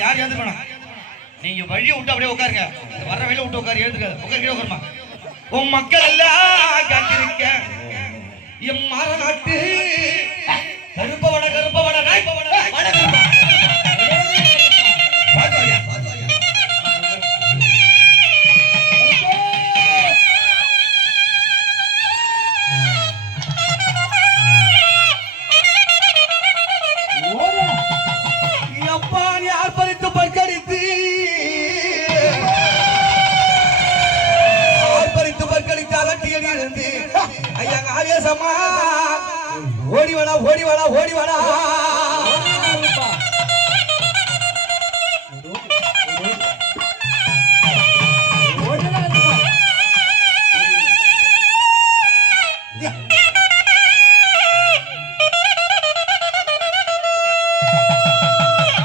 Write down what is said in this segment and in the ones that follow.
யார் எழுந்துக்கணும்? நீங்க வழியை விட்டு அப்படியே உட்காருங்க. வர வழியில விட்டு உட்காரு. எழுதுக்காது. உட்காரு உட்காருமா. உன் மக்கள் எல்லாம் காத்திருக்க எம் மாறநாட்டு கருப்பவட கருப்பவட நாய்ப்பவட ஓடி வாடா ஓடி வாடா ஓடி வாடா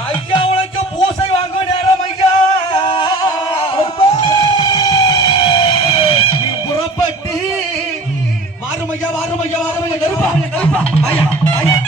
ஐயா உனக்கு பூசை வாங்க நேரம் ஐயா நீ புறப்பட்டு வாருமையா வாருமையா வாருமையா கருப்பா கருப்பா ஐயா ஐயா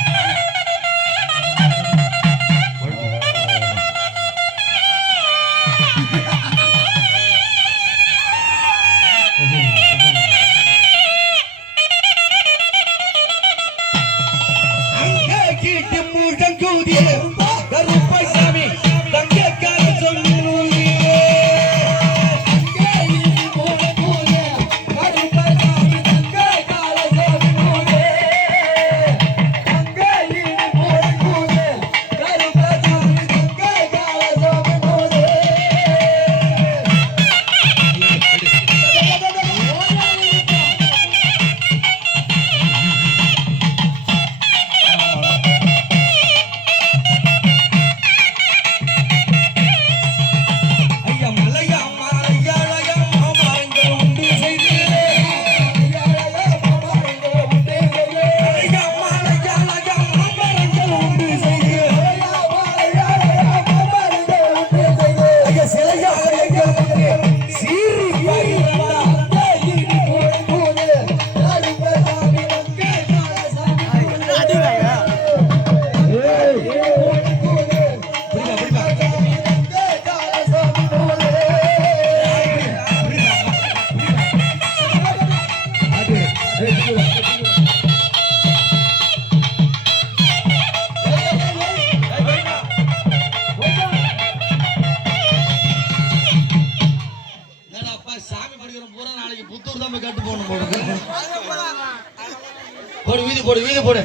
போடு வீதி போடு வீதி போடு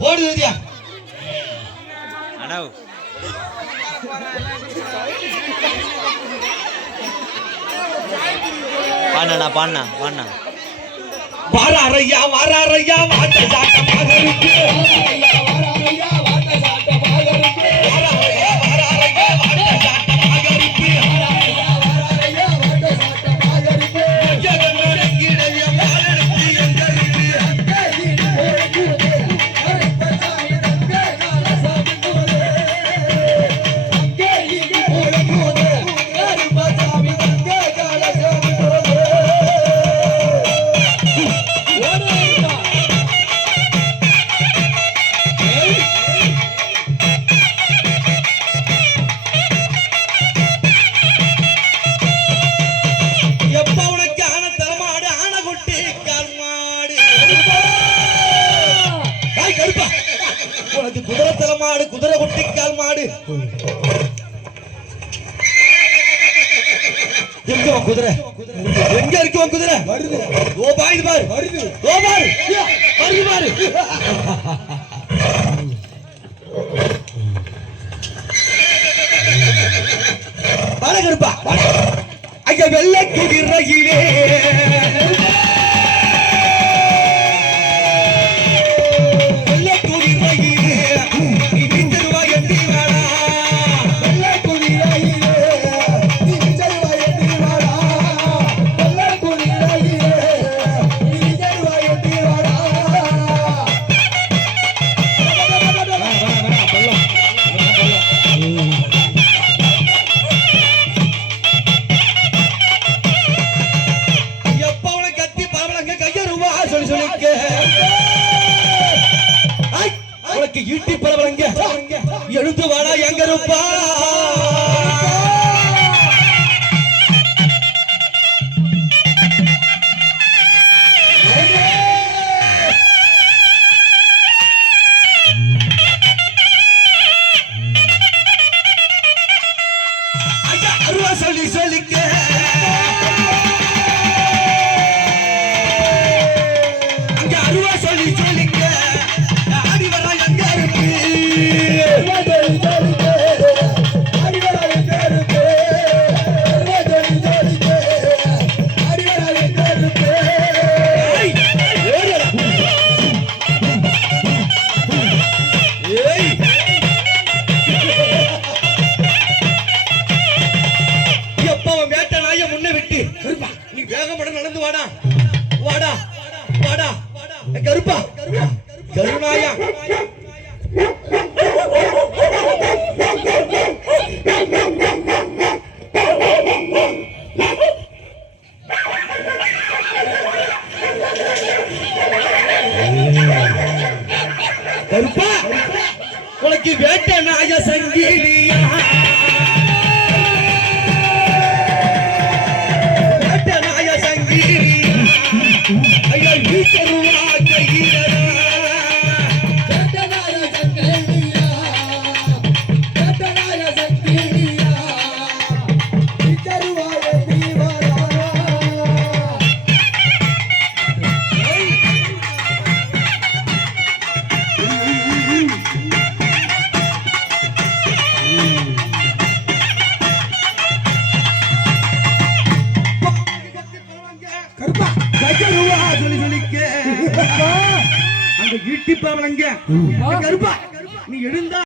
போடு வீதியா அண்ணா பாண்ணா பாண்ணா பாண்ணா வாராரையா வாராரையா வாட்ட சாட்டமாக இருக்கு வாராரையா வாட்ட சாட்டமாக இருக்கு வாராரையா வாராரையா வாட்ட சாட்டமாக இருக்கு வாராரையா வாராரையா வாட்ட சாட்டமாக இருக்கு ஜகன்னோட கீழே மாலெடுத்து எங்கருக்கு அங்கே இது போடுது கருப்பசாமி தங்கே காலசாமி போடுது அங்கே இது போடுது கருப்பசாமி தங்கே காலசாமி போடுது குதிரை தலைமாடு குதிரை குட்டிக்கால் மாடு எங்க குதிரை எங்க இருக்கு குதிரை வருது ஓ பாய் பாரு வருது ஓ பாரு வருது பாரு பாலகருப்பா ஐயா வெள்ளை குதிரையிலே வெள்ளை குதிரையிலே உனக்கு ஈட்டி பரவலங்க எழுந்து வாடா எங்க இருப்பா அருவா சொல்லி சொல்லிக்க அங்க அருவா சொல்லி சொல்லிக்க ஆடி வர எங்க இருக்கு நீ வேகமட நடந்து வாடா வாடா வாடா கருப்பா கருணாயா கருப்பா உனக்கு வேட்ட நாய சங்கீலியா அந்த ஈட்டி பரவலங்க கருப்பா நீ எழுந்தா